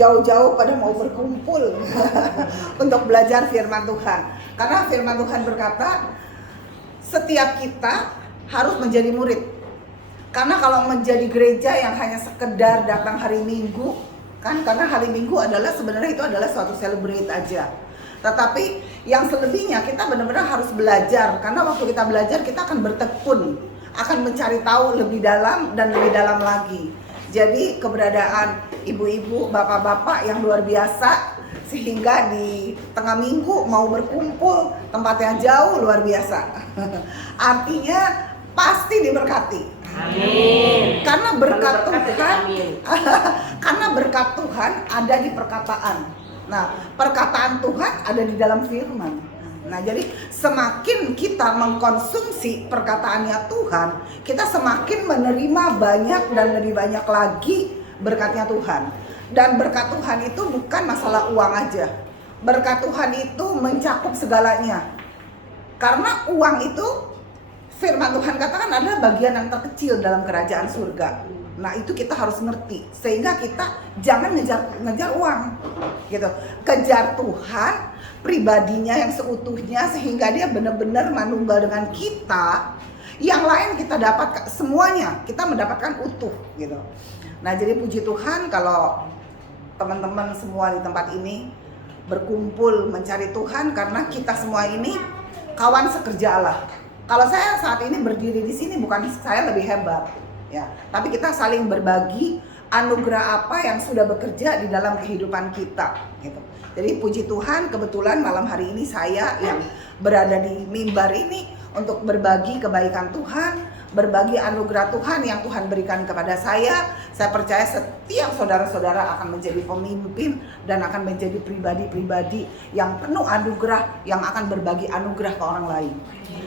jauh-jauh pada mau berkumpul untuk belajar firman Tuhan. Karena firman Tuhan berkata, setiap kita harus menjadi murid. Karena kalau menjadi gereja yang hanya sekedar datang hari Minggu, kan karena hari Minggu adalah sebenarnya itu adalah suatu celebrate aja. Tetapi yang selebihnya kita benar-benar harus belajar. Karena waktu kita belajar kita akan bertekun, akan mencari tahu lebih dalam dan lebih dalam lagi. Jadi keberadaan ibu-ibu, bapak-bapak yang luar biasa, sehingga di tengah minggu mau berkumpul, tempat yang jauh luar biasa. Artinya pasti diberkati. Amin. Karena berkat Tuhan, karena berkat Tuhan ada di perkataan. Nah, perkataan Tuhan ada di dalam firman. Nah, jadi semakin kita mengkonsumsi perkataannya Tuhan, kita semakin menerima banyak dan lebih banyak lagi berkatnya Tuhan. Dan berkat Tuhan itu bukan masalah uang aja. Berkat Tuhan itu mencakup segalanya. Karena uang itu, firman Tuhan katakan adalah bagian yang terkecil dalam kerajaan surga. Nah, itu kita harus ngerti sehingga kita jangan ngejar uang gitu. Kejar Tuhan, pribadinya yang seutuhnya, sehingga dia benar-benar manunggal dengan kita. Yang lain kita dapat semuanya, kita mendapatkan utuh gitu. Nah, jadi puji Tuhan kalau teman-teman semua di tempat ini berkumpul mencari Tuhan, karena kita semua ini kawan sekerja Allah. Kalau saya saat ini berdiri di sini bukan saya lebih hebat, ya, tapi kita saling berbagi anugerah apa yang sudah bekerja di dalam kehidupan kita, gitu. Jadi puji Tuhan, kebetulan malam hari ini saya yang berada di mimbar ini untuk berbagi kebaikan Tuhan, berbagi anugerah Tuhan yang Tuhan berikan kepada saya. Saya percaya setiap saudara-saudara akan menjadi pemimpin dan akan menjadi pribadi-pribadi yang penuh anugerah, yang akan berbagi anugerah ke orang lain.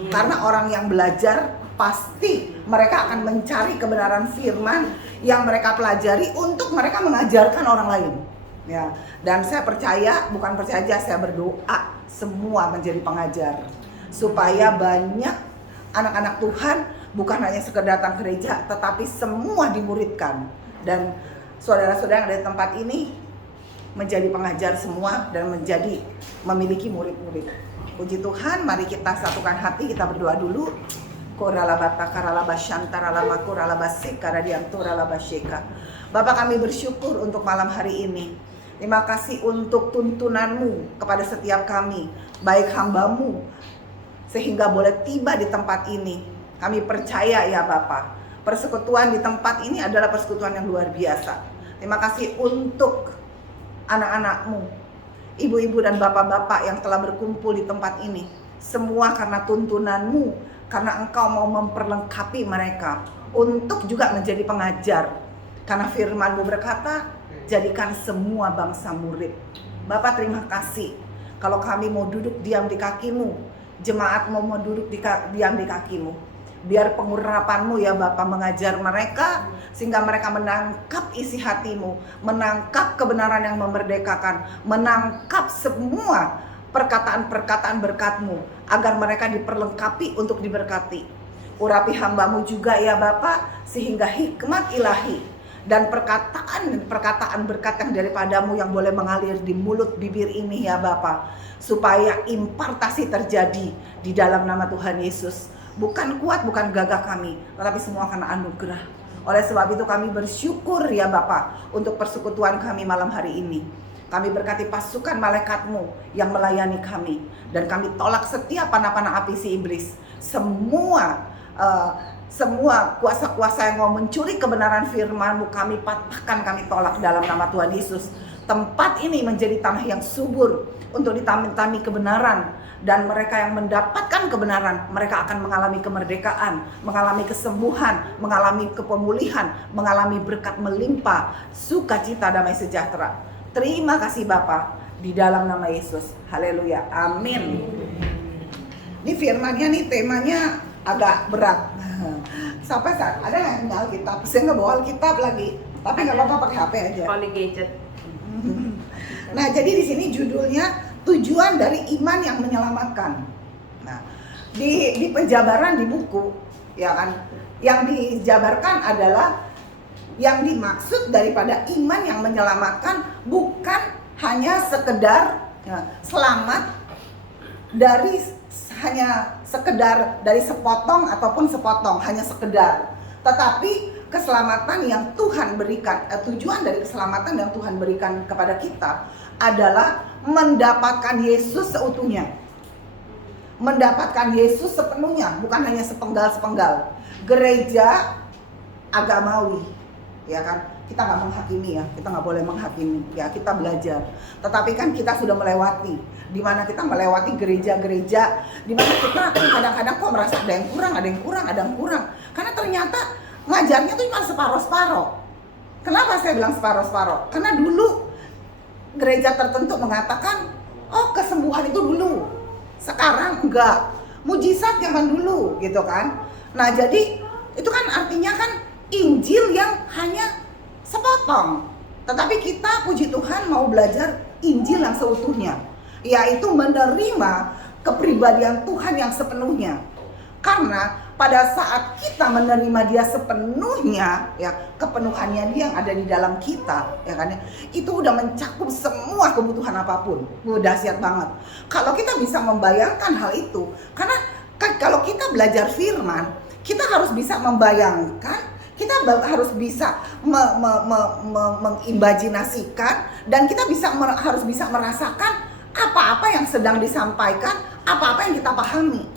Karena orang yang belajar pasti mereka akan mencari kebenaran firman yang mereka pelajari untuk mereka mengajarkan orang lain. Ya, dan saya percaya, bukan percaya aja, saya berdoa semua menjadi pengajar supaya banyak anak-anak Tuhan bukan hanya sekedar datang ke gereja, tetapi semua dimuridkan. Dan saudara-saudara yang ada di tempat ini menjadi pengajar semua dan menjadi memiliki murid-murid. Puji Tuhan, mari kita satukan hati, kita berdoa dulu. Bapak, kami bersyukur untuk malam hari ini. Terima kasih untuk tuntunan-Mu kepada setiap kami, baik hamba-Mu, sehingga boleh tiba di tempat ini. Kami percaya ya Bapak, persekutuan di tempat ini adalah persekutuan yang luar biasa. Terima kasih untuk anak-anak-Mu, ibu-ibu dan bapak-bapak yang telah berkumpul di tempat ini. Semua karena tuntunan-Mu, karena Engkau mau memperlengkapi mereka untuk juga menjadi pengajar. Karena firman-Mu berkata, jadikan semua bangsa murid. Bapak, terima kasih kalau kami mau duduk diam di kaki-Mu, jemaat mau duduk diam di kaki-Mu. Biar pengurapan-Mu ya Bapak mengajar mereka, sehingga mereka menangkap isi hati-Mu, menangkap kebenaran yang memerdekakan, menangkap semua perkataan-perkataan berkat-Mu, agar mereka diperlengkapi untuk diberkati. Urapi hamba-Mu juga ya Bapak, sehingga hikmat ilahi dan perkataan berkat yang daripadamu yang boleh mengalir di mulut bibir ini ya Bapa, supaya impartasi terjadi di dalam nama Tuhan Yesus. Bukan kuat, bukan gagah kami, tetapi semua karena anugerah. Oleh sebab itu kami bersyukur ya Bapa untuk persekutuan kami malam hari ini. Kami berkati pasukan malaikat-Mu yang melayani kami, dan kami tolak setiap panah-panah api si iblis. Semua kuasa-kuasa yang mau mencuri kebenaran firman-Mu kami patahkan, kami tolak dalam nama Tuhan Yesus. Tempat ini menjadi tanah yang subur untuk ditanami kebenaran, dan mereka yang mendapatkan kebenaran, mereka akan mengalami kemerdekaan, mengalami kesembuhan, mengalami kepemulihan, mengalami berkat melimpah, sukacita, damai sejahtera. Terima kasih Bapa, di dalam nama Yesus. Haleluya, amin. Ini firmannya nih, temanya agak berat. Sampai saat ada yang punya Alkitab, saya nggak bawa Alkitab lagi, tapi nggak apa-apa pakai HP aja. Gadget. Nah, jadi di sini judulnya tujuan dari iman yang menyelamatkan. Nah, di penjabaran di buku, ya kan, yang dijabarkan adalah yang dimaksud daripada iman yang menyelamatkan bukan hanya sekedar selamat dari hanya sekedar dari sepotong ataupun sepotong, hanya sekedar. Tetapi keselamatan yang Tuhan berikan, tujuan dari keselamatan yang Tuhan berikan kepada kita adalah mendapatkan Yesus seutuhnya. Mendapatkan Yesus sepenuhnya, bukan hanya sepenggal-sepenggal. Gereja agamawi, ya kan? Kita nggak menghakimi ya, kita nggak boleh menghakimi ya, kita belajar. Tetapi kan kita sudah melewati, di mana kita melewati gereja-gereja, di mana kita kadang-kadang kok merasa ada yang kurang. Karena ternyata ngajarnya tuh cuma separoh-separoh. Kenapa saya bilang separoh-separoh? Karena dulu gereja tertentu mengatakan, oh kesembuhan itu dulu, sekarang enggak, mujizat zaman dulu gitu kan. Nah jadi itu kan artinya kan Injil yang hanya sepotong. Tetapi kita puji Tuhan mau belajar Injil yang seutuhnya, yaitu menerima kepribadian Tuhan yang sepenuhnya. Karena pada saat kita menerima Dia sepenuhnya, ya, kepenuhannya Dia yang ada di dalam kita, ya kan, itu udah mencakup semua kebutuhan apapun. Dahsyat banget. Kalau kita bisa membayangkan hal itu, karena kalau kita belajar firman, kita harus bisa membayangkan, kita harus bisa mengimajinasikan, dan kita harus bisa merasakan apa-apa yang sedang disampaikan, apa-apa yang kita pahami.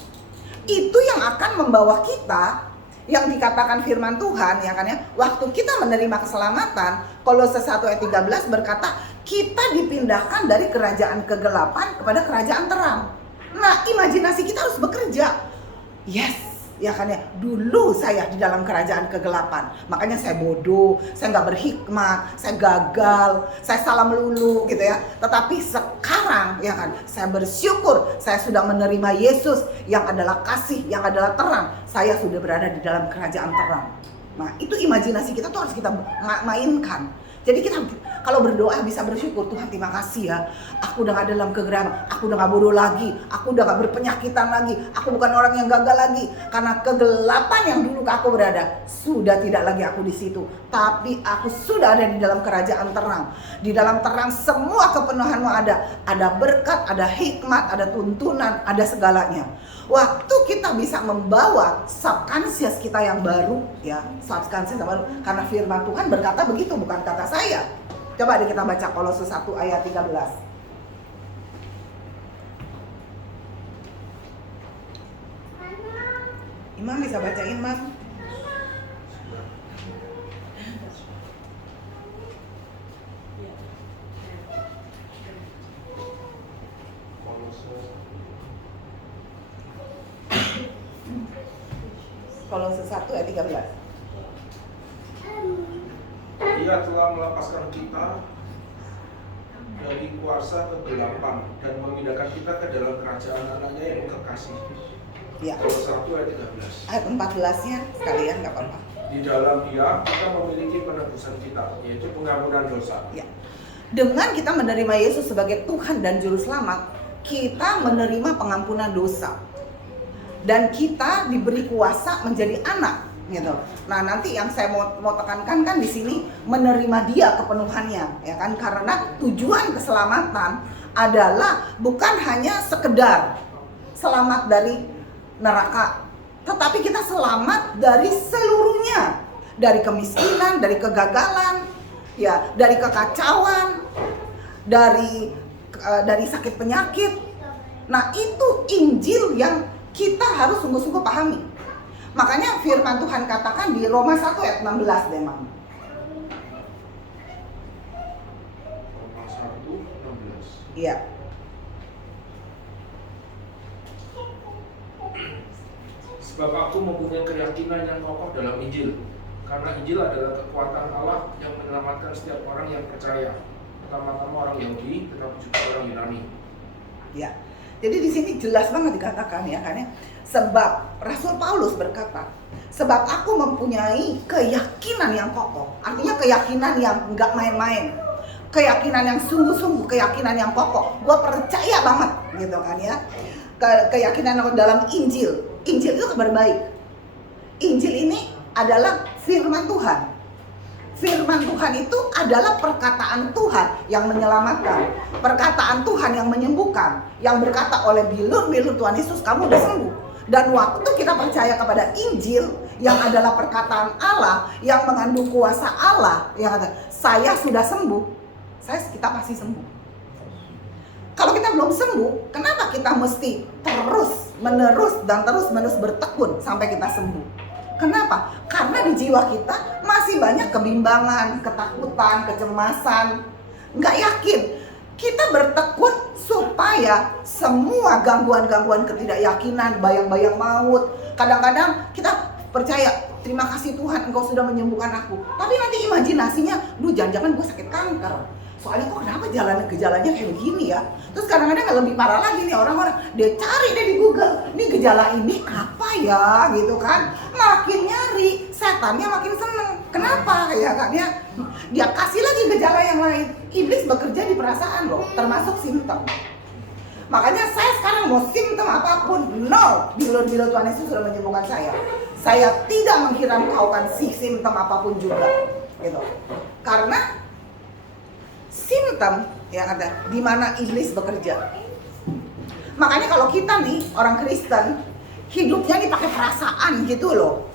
Itu yang akan membawa kita, yang dikatakan firman Tuhan, ya kan ya, waktu kita menerima keselamatan, Kolose 1 ayat 13 berkata, kita dipindahkan dari kerajaan kegelapan kepada kerajaan terang. Nah, imajinasi kita harus bekerja. Yes, ya kan ya, dulu saya di dalam kerajaan kegelapan, makanya saya bodoh, saya nggak berhikmat, saya gagal, saya salah melulu gitu ya. Tetapi sekarang ya kan, saya bersyukur, saya sudah menerima Yesus yang adalah kasih, yang adalah terang. Saya sudah berada di dalam kerajaan terang. Nah itu imajinasi kita tuh harus kita mainkan. Jadi kita kalau berdoa bisa bersyukur, Tuhan terima kasih ya, aku udah gak dalam kegelapan, aku udah gak bodoh lagi, aku udah gak berpenyakitan lagi, aku bukan orang yang gagal lagi. Karena kegelapan yang dulu aku berada, sudah tidak lagi aku di situ, tapi aku sudah ada di dalam kerajaan terang. Di dalam terang semua kepenuhanmu ada berkat, ada hikmat, ada tuntunan, ada segalanya. Waktu kita bisa membawa subconscious kita yang baru, ya, subconscious yang baru, karena firman Tuhan berkata begitu, bukan kata saya. Coba deh kita baca Kolose 1 ayat 13. Imam bisa bacain, Mam? Kolose 1 ayat 13. Ia telah melepaskan kita dari kuasa kegelapan dan memindahkan kita ke dalam kerajaan anaknya yang kekasih. Ya. Kolose 1 ayat 13. Ayat 14-nya sekalian nggak apa-apa. Di dalam Dia kita memiliki penebusan kita, yaitu pengampunan dosa. Ya. Dengan kita menerima Yesus sebagai Tuhan dan Juru Selamat, kita menerima pengampunan dosa. Dan kita diberi kuasa menjadi anak, gitu. Nah, nanti yang saya mau tekankan kan di sini menerima Dia kepenuhannya, ya kan? Karena tujuan keselamatan adalah bukan hanya sekedar selamat dari neraka, tetapi kita selamat dari seluruhnya, dari kemiskinan, dari kegagalan, ya, dari kekacauan, dari sakit penyakit. Nah, itu Injil yang kita harus sungguh-sungguh pahami. Makanya firman Tuhan katakan di Roma 1 ayat 16 deh, Mam. Roma 1:16. Iya. Sebab aku mempunyai keyakinan yang kokoh dalam Injil, karena Injil adalah kekuatan Allah yang menyelamatkan setiap orang yang percaya, pertama-tama orang Yahudi, tetapi juga orang Yunani. Ya. Jadi di sini jelas banget dikatakan, ya kan ya. Sebab Rasul Paulus berkata, sebab aku mempunyai keyakinan yang kokoh. Artinya keyakinan yang enggak main-main. Keyakinan yang sungguh-sungguh, keyakinan yang kokoh. Gua percaya banget gitu kan ya. Keyakinan dalam Injil. Injil itu kabar baik. Injil ini adalah firman Tuhan. Firman Tuhan itu adalah perkataan Tuhan yang menyelamatkan, perkataan Tuhan yang menyembuhkan, yang berkata oleh bilur-bilur Tuhan Yesus, kamu udah sembuh. Dan waktu kita percaya kepada Injil yang adalah perkataan Allah, yang mengandung kuasa Allah, yang kata, saya sudah sembuh, kita pasti sembuh. Kalau kita belum sembuh, kenapa kita mesti terus menerus bertekun sampai kita sembuh? Kenapa? Karena di jiwa kita masih banyak kebimbangan, ketakutan, kecemasan, nggak yakin. Kita bertekun supaya semua gangguan-gangguan ketidakyakinan, bayang-bayang maut, kadang-kadang kita percaya, terima kasih Tuhan engkau sudah menyembuhkan aku. Tapi nanti imajinasinya, jangan-jangan gue sakit kanker. Soalnya kok kenapa gejalanya kayak begini ya. Terus kadang-kadang lebih parah lagi nih orang-orang, dia cari deh di Google, ini gejala ini apa ya gitu kan. Makin nyari, setannya makin seneng. Kenapa ya kan ya? Dia kasih lagi gejala yang lain. Iblis bekerja di perasaan loh, termasuk simptom. Makanya saya sekarang mau simptom apapun, no, bilur-bilur Tuhan Yesus sudah menyembuhkan saya. Saya tidak menghiraukan si simptom apapun juga, gitu. Karena simptom yang ada di mana iblis bekerja. Makanya kalau kita nih orang Kristen, hidupnya nih pakai perasaan gitu loh.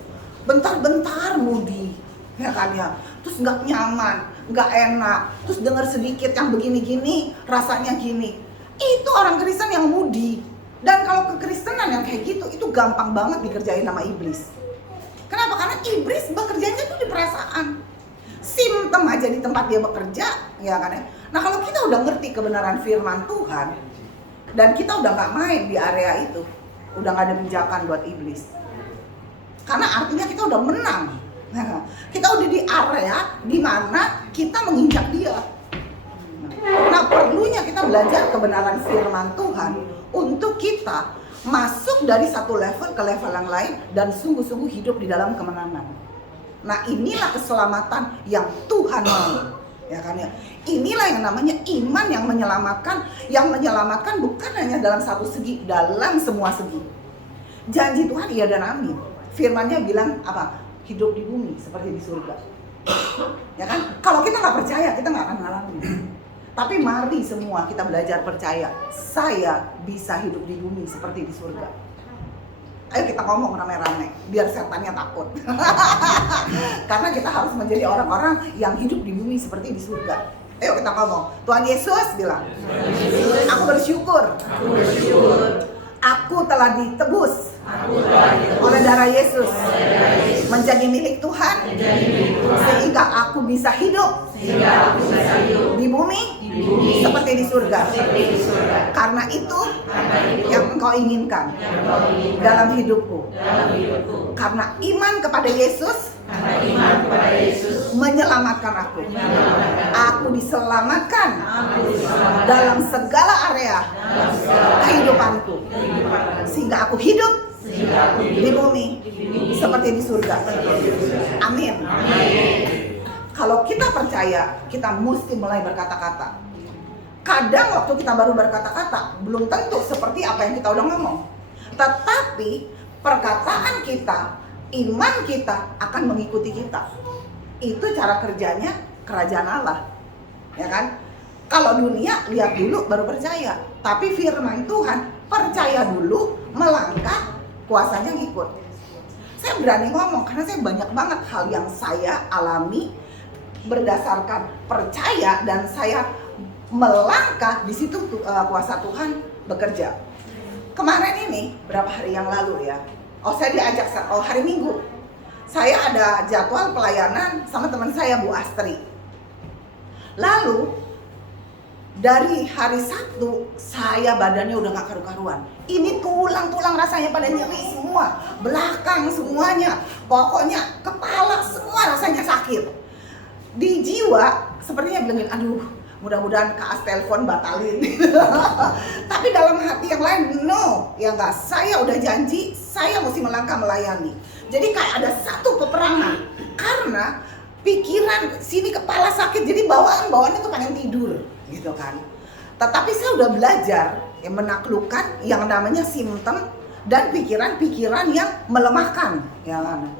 Bentar-bentar mudi, ya kan ya. Terus nggak nyaman, nggak enak. Terus dengar sedikit yang begini-gini, rasanya gini. Itu orang Kristen yang mudi. Dan kalau kekristenan yang kayak gitu, itu gampang banget dikerjain sama iblis. Kenapa? Karena iblis bekerjanya tuh di perasaan. Simptom aja di tempat dia bekerja, ya kan ya. Nah kalau kita udah ngerti kebenaran firman Tuhan, dan kita udah nggak main di area itu, udah nggak ada pijakan buat iblis. Karena artinya kita udah menang. Kita udah di area di mana kita menginjak dia. Nah perlunya kita belajar kebenaran firman Tuhan untuk kita masuk dari satu level ke level yang lain dan sungguh-sungguh hidup di dalam kemenangan. Nah inilah keselamatan yang Tuhan mau, ya kan ya. Inilah yang namanya iman yang menyelamatkan bukan hanya dalam satu segi, dalam semua segi. Janji Tuhan iya dan amin. Firman-Nya bilang apa? Hidup di bumi seperti di surga. Ya kan? Kalau kita nggak percaya, kita nggak akan ngalamin. Tapi mari semua kita belajar percaya. Saya bisa hidup di bumi seperti di surga. Ayo kita ngomong rame-rame, biar setannya takut. Karena kita harus menjadi orang-orang yang hidup di bumi seperti di surga. Ayo kita ngomong. Tuhan Yesus bilang, aku bersyukur. Aku telah ditebus oleh darah Yesus, menjadi milik Tuhan, sehingga aku bisa hidup di bumi seperti di surga. Karena itu yang engkau inginkan dalam hidupku. Karena iman kepada Yesus menyelamatkan aku. Aku diselamatkan dalam segala area kehidupanku, sehingga aku hidup di bumi seperti di surga. Amin. Kalau kita percaya, kita mesti mulai berkata-kata. Kadang waktu kita baru berkata-kata, belum tentu seperti apa yang kita udah ngomong. Tetapi perkataan kita, iman kita akan mengikuti kita. Itu cara kerjanya kerajaan Allah, ya kan? Kalau dunia lihat dulu baru percaya, tapi firman Tuhan percaya dulu, melangkah, kuasanya ngikut. Saya berani ngomong karena saya banyak banget hal yang saya alami berdasarkan percaya dan saya melangkah di situ kuasa Tuhan bekerja. Kemarin ini berapa hari yang lalu ya? Saya diajak hari Minggu. Saya ada jadwal pelayanan sama teman saya Bu Astri. Lalu dari hari Sabtu saya badannya udah gak karu-karuan. Ini tulang-tulang rasanya pada nyeri semua, belakang semuanya, pokoknya kepala semua rasanya sakit. Di jiwa sepertinya bilangin, aduh mudah-mudahan Kak As telepon batalin. Tapi dalam hati yang lain, no, ya enggak, saya udah janji, saya mesti melangkah melayani. Jadi kayak ada satu peperangan, karena pikiran sini kepala sakit, jadi bawaannya tuh pengen tidur, gitu kan. Tetapi saya udah belajar yang menaklukkan yang namanya simptom dan pikiran-pikiran yang melemahkan, ya kan.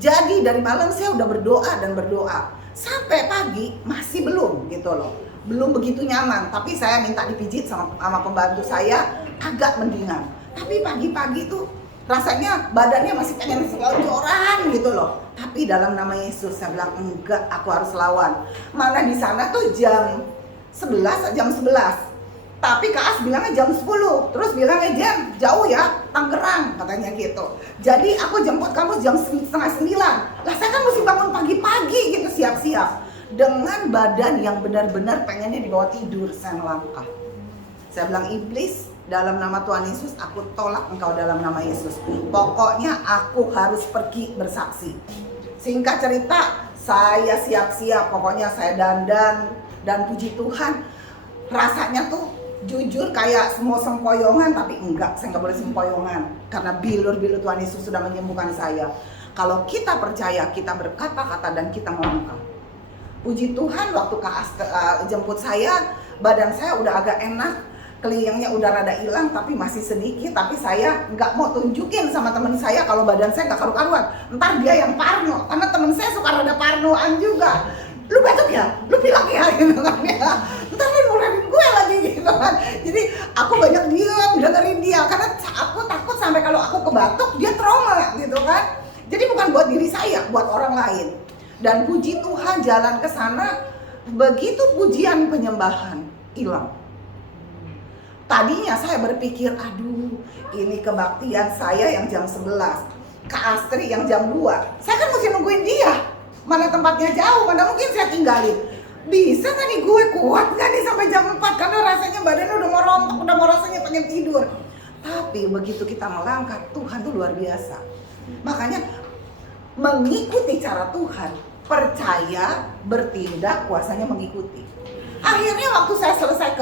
Jadi dari malam saya udah berdoa dan berdoa. Sampai pagi masih belum gitu loh, belum begitu nyaman. Tapi saya minta dipijit sama pembantu saya, agak mendingan. Tapi pagi-pagi tuh rasanya badannya masih pengen selonjoran gitu loh. Tapi dalam nama Yesus saya bilang enggak, aku harus lawan. Mana di sana tuh jam 11. Tapi Kak As bilangnya jam 10. Terus bilangnya Jen, jauh ya, Tangerang katanya gitu. Jadi aku jemput kamu jam 8:30. Lah saya kan mesti bangun pagi-pagi gitu, siap-siap. Dengan badan yang benar-benar pengennya dibawa tidur, saya melangkah. Saya bilang, iblis, dalam nama Tuhan Yesus aku tolak engkau dalam nama Yesus. Pokoknya aku harus pergi bersaksi. Singkat cerita, saya siap-siap, pokoknya saya dandan. Dan puji Tuhan, rasanya tuh jujur kayak semua sempoyongan, tapi enggak, saya nggak boleh sempoyongan karena bilur-bilur Tuhan Yesus sudah menyembuhkan saya. Kalau kita percaya, kita berkata-kata dan kita melangkah. Puji Tuhan, waktu Kak As jemput saya, badan saya udah agak enak, keliyangnya udah rada hilang tapi masih sedikit. Tapi saya nggak mau tunjukin sama teman saya kalau badan saya nggak karu-karuan. Ntar dia yang parno, karena teman saya suka rada parnoan juga. Lu batuk ya, lu bilang ya gitu kan ya. Ntar lu nularin gue lagi gitu kan. Jadi aku banyak diam dengerin dia karena aku takut sampai kalau aku kebatuk dia trauma gitu kan. Jadi bukan buat diri saya, buat orang lain. Dan puji Tuhan jalan ke sana, begitu pujian penyembahan hilang. Tadinya saya berpikir, aduh ini kebaktian saya yang jam 11, Kak Astri yang jam 2. Saya kan mesti nungguin dia. Mana tempatnya jauh, mana mungkin saya tinggalin. Bisa gak nih gue kuat gak nih sampai jam 4? Karena rasanya badan udah mau rontok, udah mau rasanya pengen tidur. Tapi begitu kita melangkah, Tuhan tuh luar biasa. Makanya mengikuti cara Tuhan, percaya, bertindak, kuasanya mengikuti. Akhirnya waktu saya selesai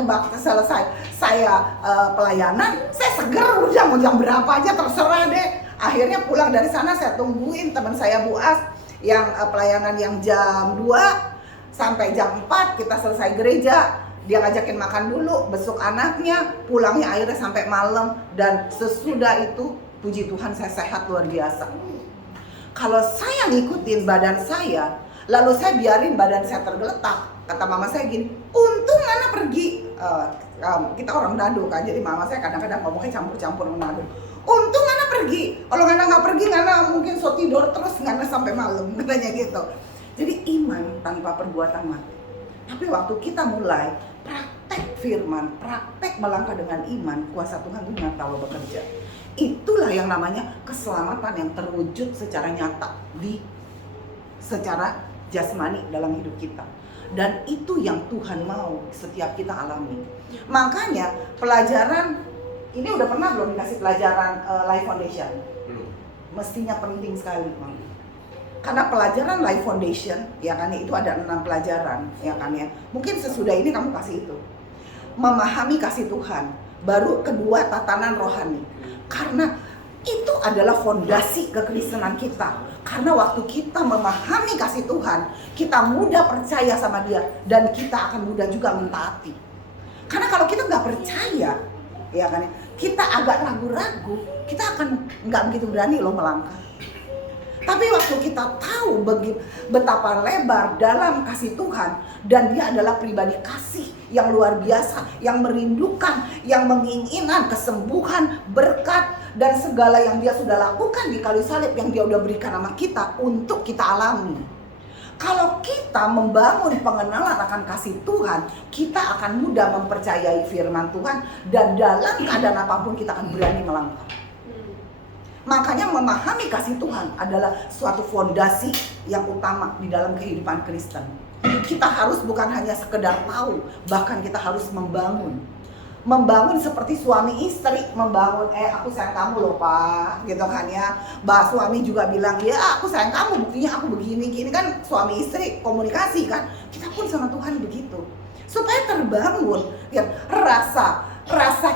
pelayanan, saya seger, udah mau jam berapa aja terserah deh. Akhirnya pulang dari sana saya tungguin teman saya Bu As yang pelayanan yang jam 2 sampai jam 4 kita selesai gereja. Dia ngajakin makan dulu, besok anaknya, pulangnya akhirnya sampai malam. Dan sesudah itu puji Tuhan saya sehat luar biasa. Kalau saya ngikutin badan saya, lalu saya biarin badan saya tergeletak, kata mama saya gini, untung Nana pergi. Kita orang Manado kan, jadi mama saya kadang-kadang ngomongnya campur-campur Manado. Untung Nana pergi, kalau Nana nggak pergi Nana mungkin so tidur terus Nana sampai malam, katanya gitu. Jadi iman tanpa perbuatan mati. Tapi waktu kita mulai praktek firman, praktek melangkah dengan iman, kuasa Tuhan itu nyata lo bekerja. Itulah yang namanya keselamatan yang terwujud secara nyata secara jasmani dalam hidup kita. Dan itu yang Tuhan mau setiap kita alami. Makanya pelajaran ini udah pernah belum dikasih pelajaran Life Foundation? Belum. Mestinya penting sekali, Bang. Karena pelajaran Life Foundation, ya kan, itu ada 6 pelajaran, ya kan ya. Mungkin sesudah ini kamu kasih itu. Memahami kasih Tuhan, baru kedua tatanan rohani. Karena itu adalah fondasi kekristenan kita. Karena waktu kita memahami kasih Tuhan, kita mudah percaya sama Dia dan kita akan mudah juga mentaati. Karena kalau kita nggak percaya, ya kan, kita agak ragu-ragu, kita akan nggak begitu berani loh melangkah. Tapi waktu kita tahu betapa lebar dalam kasih Tuhan, dan Dia adalah pribadi kasih yang luar biasa, yang merindukan, yang menginginkan kesembuhan, berkat, dan segala yang Dia sudah lakukan di kayu salib yang Dia sudah berikan sama kita untuk kita alami. Kalau kita membangun pengenalan akan kasih Tuhan, kita akan mudah mempercayai firman Tuhan, dan dalam keadaan apapun kita akan berani melangkah. Makanya memahami kasih Tuhan adalah suatu fondasi yang utama di dalam kehidupan Kristen. Kita harus bukan hanya sekedar tahu, bahkan kita harus membangun. Membangun seperti suami istri membangun, aku sayang kamu loh Pak, gitu kan ya. Bah suami juga bilang, ya aku sayang kamu, buktinya aku begini, gini kan, suami istri komunikasi kan. Kita pun sama Tuhan begitu. Supaya terbangun ya, rasa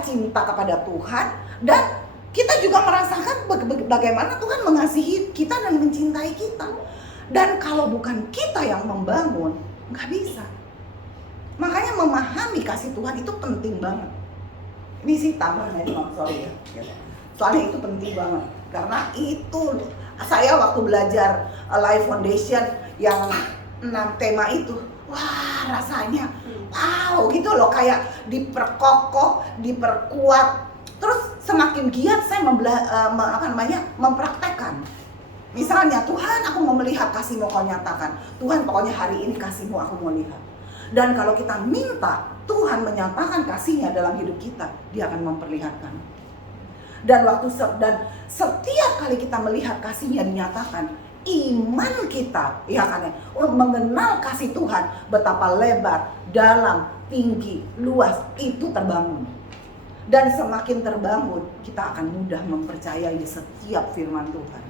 cinta kepada Tuhan, dan kita juga merasakan bagaimana Tuhan mengasihi kita dan mencintai kita. Dan kalau bukan kita yang membangun, nggak bisa. Makanya memahami kasih Tuhan itu penting banget. Ini sih tambahan ya, sorry ya. Soalnya itu penting banget. Karena itu saya waktu belajar Life Foundation yang tema itu, wah rasanya wow gitu loh, kayak diperkokoh, diperkuat. Terus semakin giat saya mempraktekkan. Misalnya, Tuhan aku mau melihat kasih-Mu kau nyatakan. Tuhan pokoknya hari ini kasih-Mu aku mau lihat. Dan kalau kita minta Tuhan menyatakan kasih-Nya dalam hidup kita, Dia akan memperlihatkan. Dan setiap kali kita melihat kasih-Nya dinyatakan, iman kita ya kan ya, mengenal kasih Tuhan betapa lebar, dalam, tinggi, luas itu terbangun. Dan semakin terbangun, kita akan mudah mempercayai setiap firman Tuhan.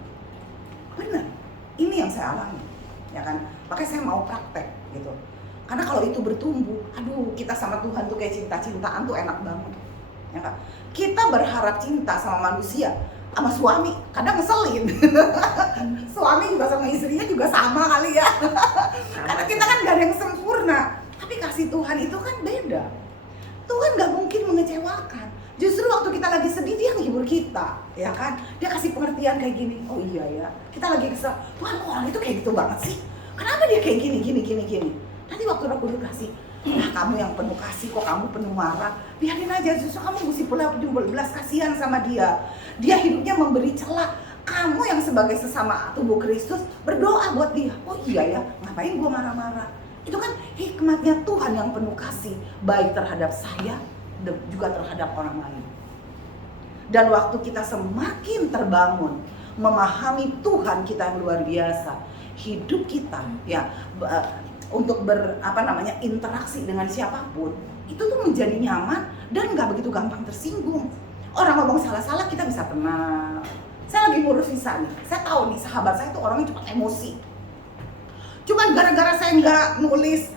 Benar, ini yang saya alami, ya kan? Makanya saya mau praktek gitu. Karena kalau itu bertumbuh, aduh kita sama Tuhan tuh kayak cinta-cintaan tuh enak banget, ya kan? Kita berharap cinta sama manusia, sama suami kadang ngeselin. Suami juga sama istrinya juga sama kali ya. Karena kita kan gak ada yang sempurna. Tapi kasih Tuhan itu kan beda. Tuhan gak mungkin mengecewakan. Justru waktu kita lagi sedih, Dia menghibur kita, ya kan? Dia kasih pengertian kayak gini. Oh iya ya, kita lagi kesel. Tuhan, kok orang itu kayak gitu banget sih? Kenapa dia kayak gini? Nanti waktu Roh Kudus kasih, nah kamu yang penuh kasih, kok kamu penuh marah? Biarin aja, justru kamu mesti belas kasihan sama dia. Dia hidupnya memberi celah. Kamu yang sebagai sesama tubuh Kristus berdoa buat dia. Oh iya ya, ngapain gua marah-marah? Itu kan hikmatnya Tuhan yang penuh kasih, baik terhadap saya juga terhadap orang lain. Dan waktu kita semakin terbangun memahami Tuhan kita yang luar biasa, hidup kita ya untuk interaksi dengan siapapun itu tuh menjadi nyaman dan nggak begitu gampang tersinggung. Orang ngomong salah-salah kita bisa tenang. Saya lagi ngurus visa nih, saya tahu nih sahabat saya tuh orangnya cepat emosi. Cuman gara-gara saya nggak nulis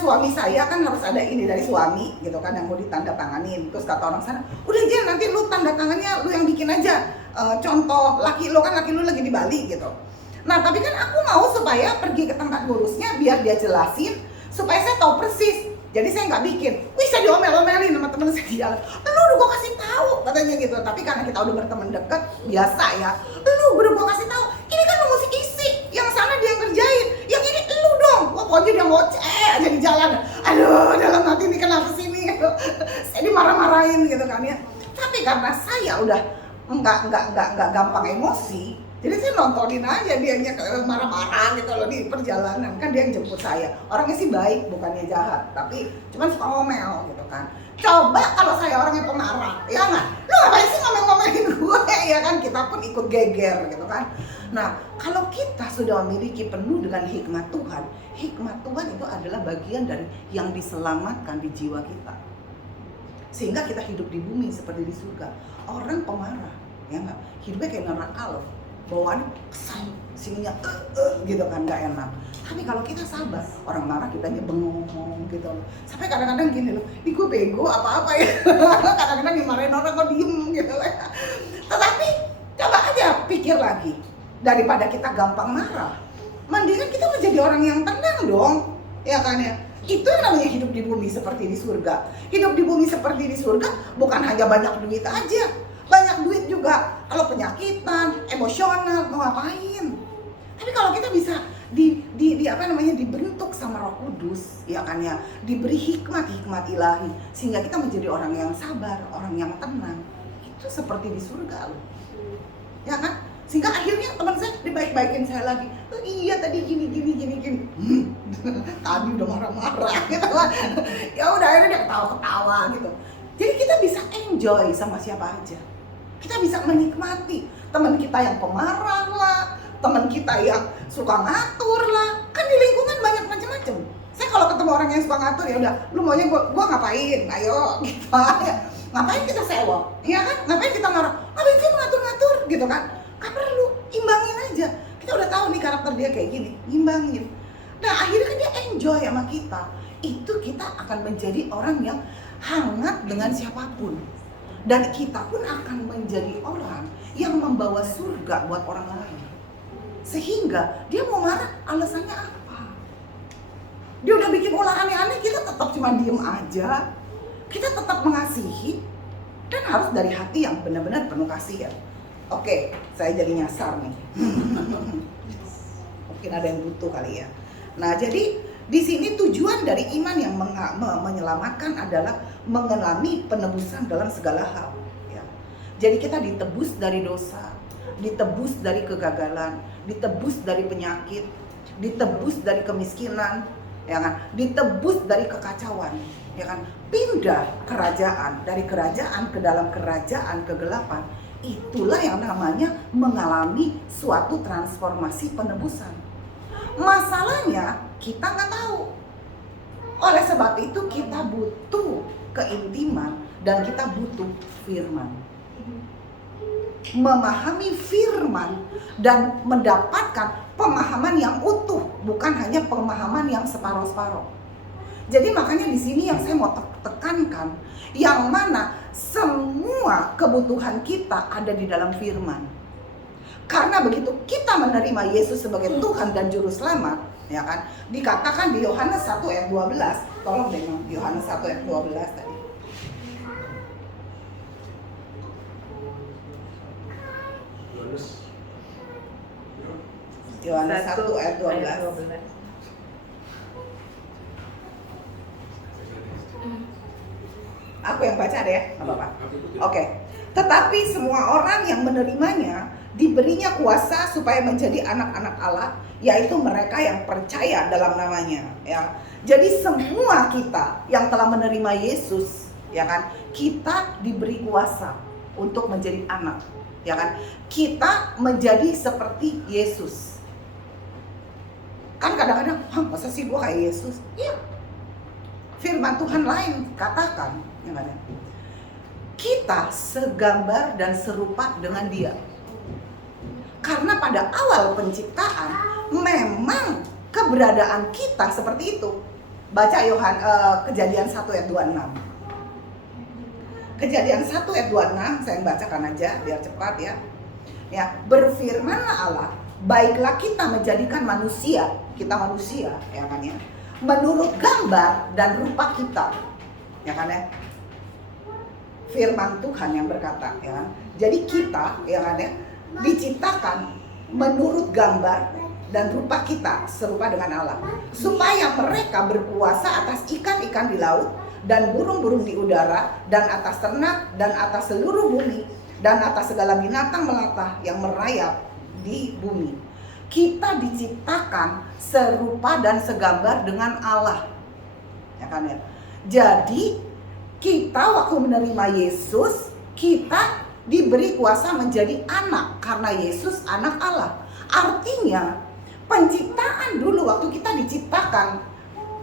suami saya kan harus ada ini dari suami gitu kan yang mau ditandatanganin. Terus kata orang sana, udah aja nanti lu tanda tangannya lu yang bikin aja. Contoh laki lu lagi di Bali gitu. Nah tapi kan aku mau supaya pergi ke tempat ngurusnya biar dia jelasin supaya saya tahu persis. Jadi saya nggak bikin, bisa diomel-omelin sama temen saya di jalan. Lu udah gua kasih tahu katanya gitu. Tapi karena kita udah berteman dekat, biasa ya. Lu udah gua kasih tahu, ini kan lu mesti isi. Yang sana dia ngerjain, yang ini lu dong. Wah pokoknya dia ngoceh aja di jalan. Aduh dalam hati ini kenapa sih ini? Saya dimarah-marahin gitu kan ya. Tapi karena saya udah nggak gampang emosi, jadi saya nontonin aja dianya marah-marah gitu loh di perjalanan. Kan dia yang jemput saya. Orangnya sih baik, bukannya jahat, tapi cuman suka ngomel gitu kan. Coba kalau saya orangnya pemarah, ya nggak? Lu ngapain sih ngomel-ngomelin gue? Ya kan kita pun ikut geger gitu kan. Nah kalau kita sudah memiliki penuh dengan hikmat Tuhan itu adalah bagian dari yang diselamatkan di jiwa kita. Sehingga kita hidup di bumi seperti di surga. Orang pemarah, ya nggak? Hidupnya kayak neraka loh. Bawaan kesal, sininya gitu kan, gak enak. Tapi kalau kita sabar, orang marah kitanya bengong gitu loh. Sampai kadang-kadang gini loh, ini gue bego apa-apa ya. Kadang-kadang dimarahin orang kok diem gitu loh. Tetapi coba aja pikir lagi, daripada kita gampang marah, mendingan kita menjadi orang yang tenang dong, ya kan ya. Itu namanya hidup di bumi seperti di surga. Hidup di bumi seperti di surga bukan hanya banyak duit aja. Banyak duit juga, kalau penyakitan, emosional, mau ngapain? Tapi kalau kita bisa dibentuk sama Roh Kudus, ya kan ya, diberi hikmat ilahi, sehingga kita menjadi orang yang sabar, orang yang tenang. Itu seperti di surga loh, ya kan? Sehingga akhirnya teman saya dibaik-baikin saya lagi. Oh, iya tadi gini. Tadi udah marah-marah gitu kan. Ya udah akhirnya dia ketawa-ketawa gitu. Jadi kita bisa enjoy sama siapa aja. Kita bisa menikmati teman kita yang pemarah lah, teman kita yang suka ngatur lah. Kan di lingkungan banyak macam-macam. Saya kalau ketemu orang yang suka ngatur, ya udah, lu maunya gua ngapain? Ayo gitu ya. Ngapain kita sewok? Ya kan? Ngapain kita marah? Ngapain sih ngatur-ngatur gitu kan? Gak perlu, imbangin aja. Kita udah tahu nih karakter dia kayak gini, imbangin. Nah akhirnya kan dia enjoy sama kita. Itu kita akan menjadi orang yang hangat dengan siapapun. Dan kita pun akan menjadi orang yang membawa surga buat orang lain. Sehingga dia mau marah, alasannya apa? Dia udah bikin ulah aneh-aneh, kita tetap cuma diem aja. Kita tetap mengasihi. Dan harus dari hati yang benar-benar penuh kasih ya. Oke, saya jadi nyasar nih. mungkin ada yang butuh kali ya. Nah, jadi di sini tujuan dari iman yang menyelamatkan adalah mengalami penebusan dalam segala hal. Ya. Jadi kita ditebus dari dosa, ditebus dari kegagalan, ditebus dari penyakit, ditebus dari kemiskinan, ya kan? Ditebus dari kekacauan, ya kan? Pindah kerajaan dari kerajaan ke dalam kerajaan kegelapan. Itulah yang namanya mengalami suatu transformasi penebusan. Masalahnya kita nggak tahu. Oleh sebab itu kita butuh keintiman dan kita butuh firman. Memahami firman dan mendapatkan pemahaman yang utuh, bukan hanya pemahaman yang separuh-separuh. Jadi makanya di sini yang saya mau tekankan, yang mana semua kebutuhan kita ada di dalam firman. Karena begitu kita menerima Yesus sebagai Tuhan dan Juru Selamat, ya kan? Dikatakan di Yohanes 1 ayat 12, tolong memang Yohanes 1 ayat 12 tadi. Yohanes 1 ayat 12. Aku yang baca deh, nggak apa-apa. Oke. Tetapi semua orang yang menerimanya diberinya kuasa supaya menjadi anak-anak Allah, yaitu mereka yang percaya dalam namanya. Ya. Jadi semua kita yang telah menerima Yesus, ya kan, kita diberi kuasa untuk menjadi anak, ya kan. Kita menjadi seperti Yesus. Kan kadang-kadang, masa sih gua kayak Yesus? Iya. Firman Tuhan lain katakan, ya kan? Kita segambar dan serupa dengan Dia. Karena pada awal penciptaan memang keberadaan kita seperti itu. Baca Kejadian 1 ayat 26. Kejadian 1 ayat 26, saya bacakan aja biar cepat ya. Ya, berfirmanlah Allah, baiklah kita menjadikan manusia, kita manusia, ya kan ya, menurut gambar dan rupa kita, ya kan ya. Firman Tuhan yang berkata, ya kan. Jadi kita, ya kan ya, diciptakan menurut gambar dan rupa kita serupa dengan Allah, supaya mereka berkuasa atas ikan-ikan di laut dan burung-burung di udara dan atas ternak dan atas seluruh bumi dan atas segala binatang melata yang merayap di bumi. Kita diciptakan serupa dan segambar dengan Allah, ya kan ya. Jadi kita waktu menerima Yesus, kita diberi kuasa menjadi anak karena Yesus anak Allah. Artinya penciptaan dulu waktu kita diciptakan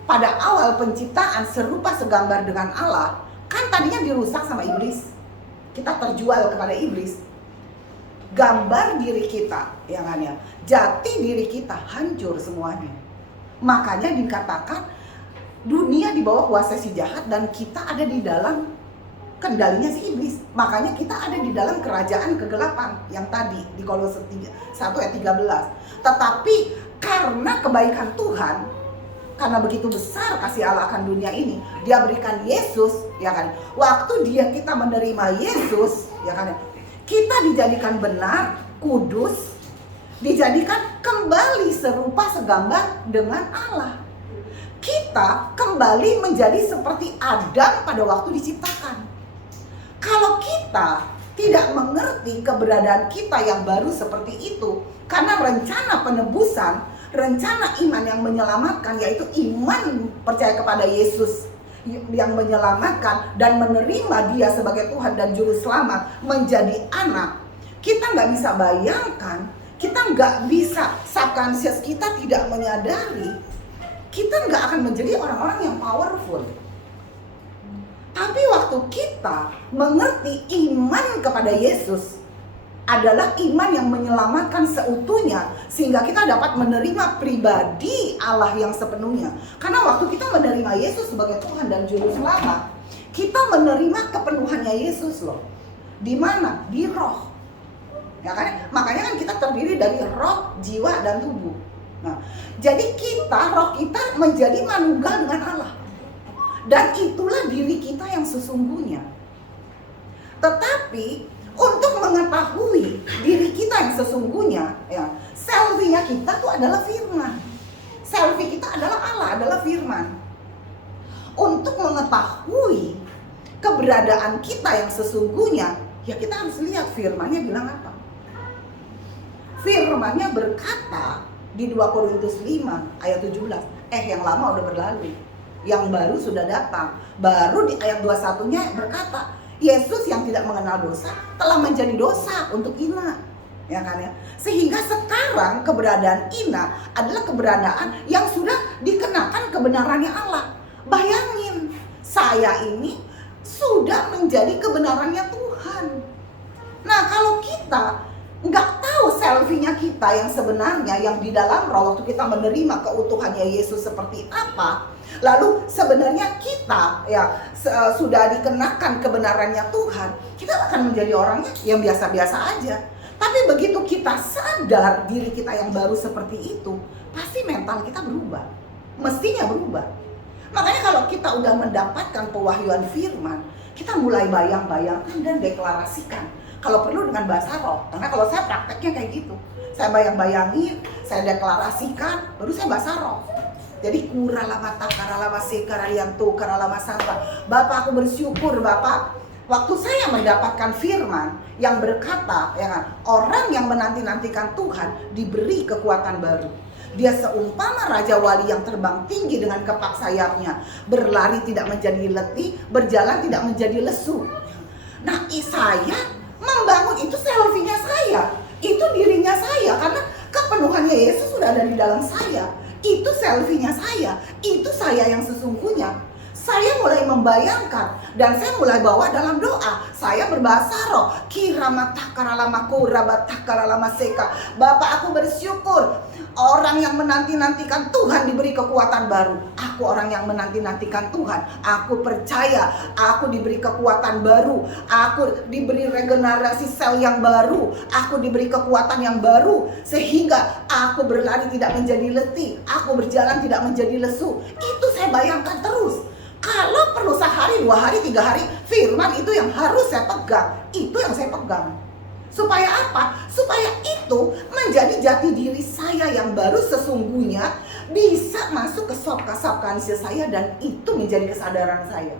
pada awal penciptaan serupa segambar dengan Allah, kan tadinya dirusak sama iblis. Kita terjual kepada iblis. Gambar diri kita, ya kan ya, jati diri kita hancur semuanya. Makanya dikatakan dunia di bawah kuasa si jahat dan kita ada di dalam kendalinya si iblis. Makanya kita ada di dalam kerajaan kegelapan yang tadi di Kolose 1 ayat 13. Tetapi karena kebaikan Tuhan, karena begitu besar kasih Allah akan dunia ini, Dia berikan Yesus, ya kan. Waktu kita menerima Yesus, ya kan, kita dijadikan benar, kudus, dijadikan kembali serupa segambar dengan Allah. Kita kembali menjadi seperti Adam pada waktu diciptakan. Kalau kita tidak mengerti keberadaan kita yang baru seperti itu, karena rencana penebusan, rencana iman yang menyelamatkan, yaitu iman percaya kepada Yesus yang menyelamatkan dan menerima Dia sebagai Tuhan dan Juru Selamat, menjadi anak, kita nggak bisa bayangkan, kita nggak bisa, subconscious kita tidak menyadari, kita nggak akan menjadi orang-orang yang powerful. Tapi waktu kita mengerti iman kepada Yesus adalah iman yang menyelamatkan seutuhnya, sehingga kita dapat menerima pribadi Allah yang sepenuhnya. Karena waktu kita menerima Yesus sebagai Tuhan dan Juru Selamat, kita menerima kepenuhannya Yesus loh. Di mana? Di roh. Ya kan? Makanya kan kita terdiri dari roh, jiwa, dan tubuh. Nah, jadi roh kita menjadi manunggal dengan Allah. Dan itulah diri kita yang sesungguhnya. Tetapi untuk mengetahui diri kita yang sesungguhnya, ya, Selfie-nya kita tuh adalah firman. Selfie kita adalah Allah, adalah firman. Untuk mengetahui keberadaan kita yang sesungguhnya, ya kita harus lihat firmannya bilang apa. Firmannya berkata di 2 Korintus 5 ayat 17, yang lama udah berlalu, yang baru sudah datang. Baru di ayat 21-nya berkata, Yesus yang tidak mengenal dosa telah menjadi dosa untuk Ina. Ya kan ya? Sehingga sekarang keberadaan Ina adalah keberadaan yang sudah dikenakan kebenarannya Allah. Bayangin, saya ini sudah menjadi kebenarannya Tuhan. Nah, kalau kita nggak tahu selfie-nya kita yang sebenarnya, yang di dalam roh waktu kita menerima keutuhannya Yesus seperti apa, lalu sebenarnya kita ya sudah dikenakan kebenarannya Tuhan, kita akan menjadi orangnya yang biasa-biasa aja. Tapi begitu kita sadar diri kita yang baru seperti itu, pasti mental kita berubah, mestinya berubah. Makanya kalau kita udah mendapatkan pewahyuan firman, kita mulai bayang-bayangkan dan deklarasikan. Kalau perlu dengan bahasa roh, karena kalau saya prakteknya kayak gitu, saya bayang-bayangin, saya deklarasikan, baru saya bahasa roh. Jadi kuralabata karalama sekaralianto karalama santa. Bapak, aku bersyukur Bapak, waktu saya mendapatkan firman yang berkata, ya kan, orang yang menanti-nantikan Tuhan diberi kekuatan baru. Dia seumpama raja wali yang terbang tinggi dengan kepak sayapnya, berlari tidak menjadi letih, berjalan tidak menjadi lesu. Nah, saya membangun itu selfie-nya saya, itu dirinya saya, karena kepenuhannya Yesus sudah ada di dalam saya. Itu selfie-nya saya, itu saya yang sesungguhnya. Saya mulai membayangkan dan saya mulai bawa dalam doa. Saya berbahasa roh. Bapak, aku bersyukur orang yang menanti-nantikan Tuhan diberi kekuatan baru. Aku orang yang menanti-nantikan Tuhan. Aku percaya aku diberi kekuatan baru. Aku diberi regenerasi sel yang baru. Aku diberi kekuatan yang baru. Sehingga aku berlari tidak menjadi letih. Aku berjalan tidak menjadi lesu. Itu saya bayangkan terus. Kalau perlu sehari, 2 hari, 3 hari, firman itu yang harus saya pegang. Itu yang saya pegang. Supaya apa? Supaya itu menjadi jati diri saya yang baru sesungguhnya bisa masuk ke subconscious saya, dan itu menjadi kesadaran saya.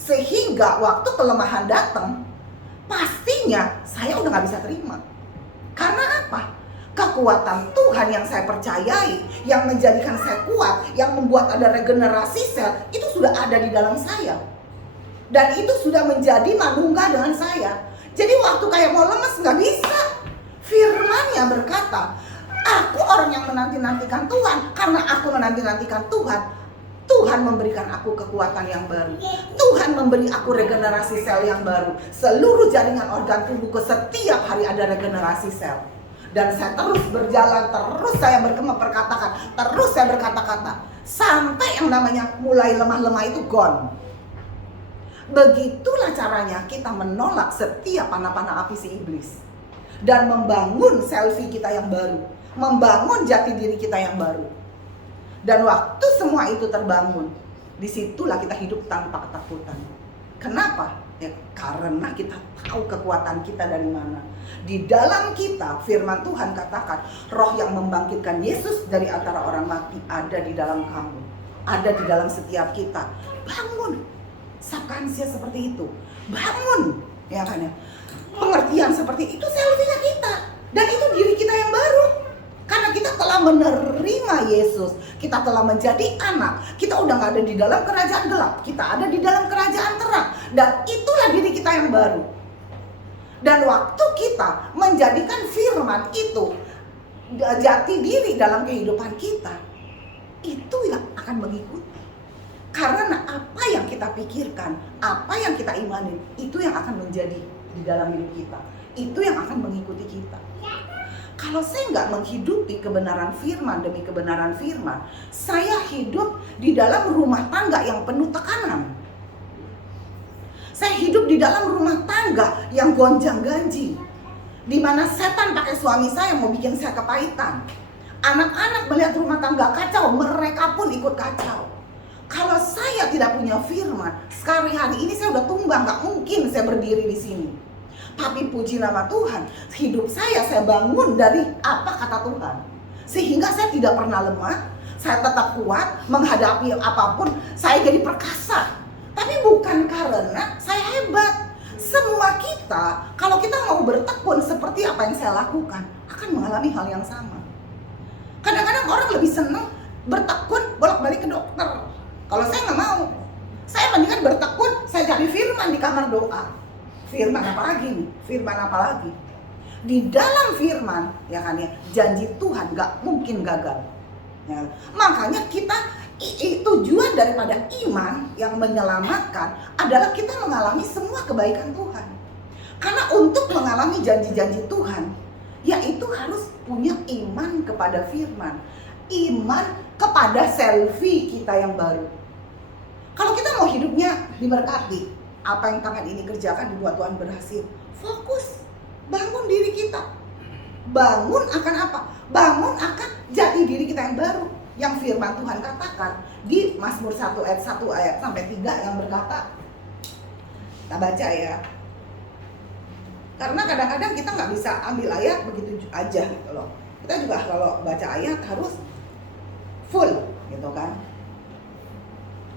Sehingga waktu kelemahan datang, pastinya saya udah gak bisa terima. Karena apa? Kekuatan Tuhan yang saya percayai, yang menjadikan saya kuat, yang membuat ada regenerasi sel, itu sudah ada di dalam saya. Dan itu sudah menjadi manunggal dengan saya. Jadi waktu kayak mau lemes gak bisa. Firman-Nya berkata, aku orang yang menanti-nantikan Tuhan. Karena aku menanti-nantikan Tuhan, Tuhan memberikan aku kekuatan yang baru. Tuhan memberi aku regenerasi sel yang baru. Seluruh jaringan organ tubuhku setiap hari ada regenerasi sel. Dan saya terus berjalan, terus saya perkatakan, terus saya berkata-kata, sampai yang namanya mulai lemah-lemah itu gone. Begitulah caranya kita menolak setiap panah-panah api si iblis. Dan membangun selfie kita yang baru, membangun jati diri kita yang baru. Dan waktu semua itu terbangun, disitulah kita hidup tanpa ketakutan. Kenapa? Ya, karena kita tahu kekuatan kita dari mana. Di dalam kita, firman Tuhan katakan, roh yang membangkitkan Yesus dari antara orang mati ada di dalam kamu, ada di dalam setiap kita. Bangun subconscious seperti itu, bangun, ya kan ya, pengertian seperti itu selfie-nya kita, dan itu diri kita yang baru. Karena kita telah menerima Yesus, kita telah menjadi anak, kita udah gak ada di dalam kerajaan gelap, kita ada di dalam kerajaan terang. Dan itulah diri kita yang baru. Dan waktu kita menjadikan firman itu jati diri dalam kehidupan kita, itu yang akan mengikuti. Karena apa yang kita pikirkan, apa yang kita imani, itu yang akan menjadi di dalam hidup kita. Itu yang akan mengikuti kita. Kalau saya nggak menghidupi kebenaran firman demi kebenaran firman, saya hidup di dalam rumah tangga yang penuh tekanan. Saya hidup di dalam rumah tangga yang gonjang-ganjing, di mana setan pakai suami saya mau bikin saya kepahitan. Anak-anak melihat rumah tangga kacau, mereka pun ikut kacau. Kalau saya tidak punya firman, sekali hari ini saya udah tumbang, nggak mungkin saya berdiri di sini. Tapi puji nama Tuhan, hidup saya bangun dari apa kata Tuhan. Sehingga saya tidak pernah lemah, saya tetap kuat menghadapi apapun, saya jadi perkasa. Tapi bukan karena saya hebat. Semua kita, kalau kita mau bertekun seperti apa yang saya lakukan, akan mengalami hal yang sama. Kadang-kadang orang lebih senang bertekun bolak-balik ke dokter. Kalau saya nggak mau, saya mendingan bertekun, saya cari firman di kamar doa. Firman apa lagi nih? Firman apa lagi? Di dalam firman, ya kan ya, janji Tuhan nggak mungkin gagal. Ya. Makanya kita tujuan daripada iman yang menyelamatkan adalah kita mengalami semua kebaikan Tuhan. Karena untuk mengalami janji-janji Tuhan, yaitu harus punya iman kepada firman, iman kepada selfie kita yang baru. Kalau kita mau hidupnya diberkati, apa yang tangan ini kerjakan dibuat Tuhan berhasil. Fokus, bangun diri kita. Bangun akan apa? Bangun akan jati diri kita yang baru. Yang firman Tuhan katakan di Mazmur 1 ayat sampai 3 yang berkata, kita baca ya. Karena kadang-kadang kita nggak bisa ambil ayat begitu aja gitu loh. Kita juga kalau baca ayat harus full gitu kan.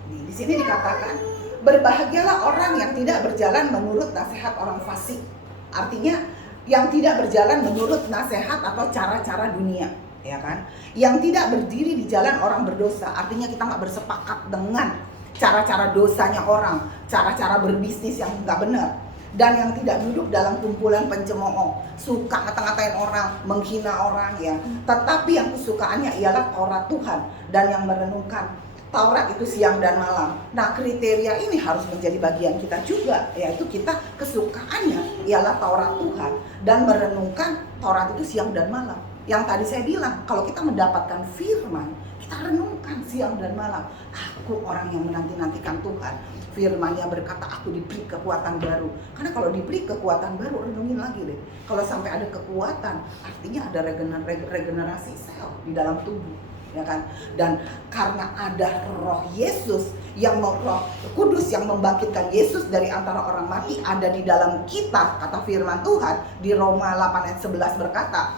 Di sini dikatakan, berbahagialah orang yang tidak berjalan menurut nasihat orang fasik. Artinya yang tidak berjalan menurut nasihat atau cara-cara dunia, ya kan? Yang tidak berdiri di jalan orang berdosa. Artinya kita nggak bersepakat dengan cara-cara dosanya orang, cara-cara berbisnis yang nggak benar. Dan yang tidak duduk dalam kumpulan pencemooh, suka ngata-ngatain orang, menghina orang ya. Tetapi yang kesukaannya ialah Taurat Tuhan dan yang merenungkan Taurat itu siang dan malam. Nah, kriteria ini harus menjadi bagian kita juga, yaitu kita kesukaannya ialah Taurat Tuhan dan merenungkan Taurat itu siang dan malam. Yang tadi saya bilang, kalau kita mendapatkan firman, kita renungkan siang dan malam. Aku orang yang menanti-nantikan Tuhan. Firman-Nya berkata, aku diberi kekuatan baru. Karena kalau diberi kekuatan baru, renungin lagi deh. Kalau sampai ada kekuatan, artinya ada regenerasi sel di dalam tubuh, ya kan? Dan karena ada Roh Yesus yang Roh Kudus yang membangkitkan Yesus dari antara orang mati ada di dalam kita, kata firman Tuhan di Roma 8 ayat 11 berkata.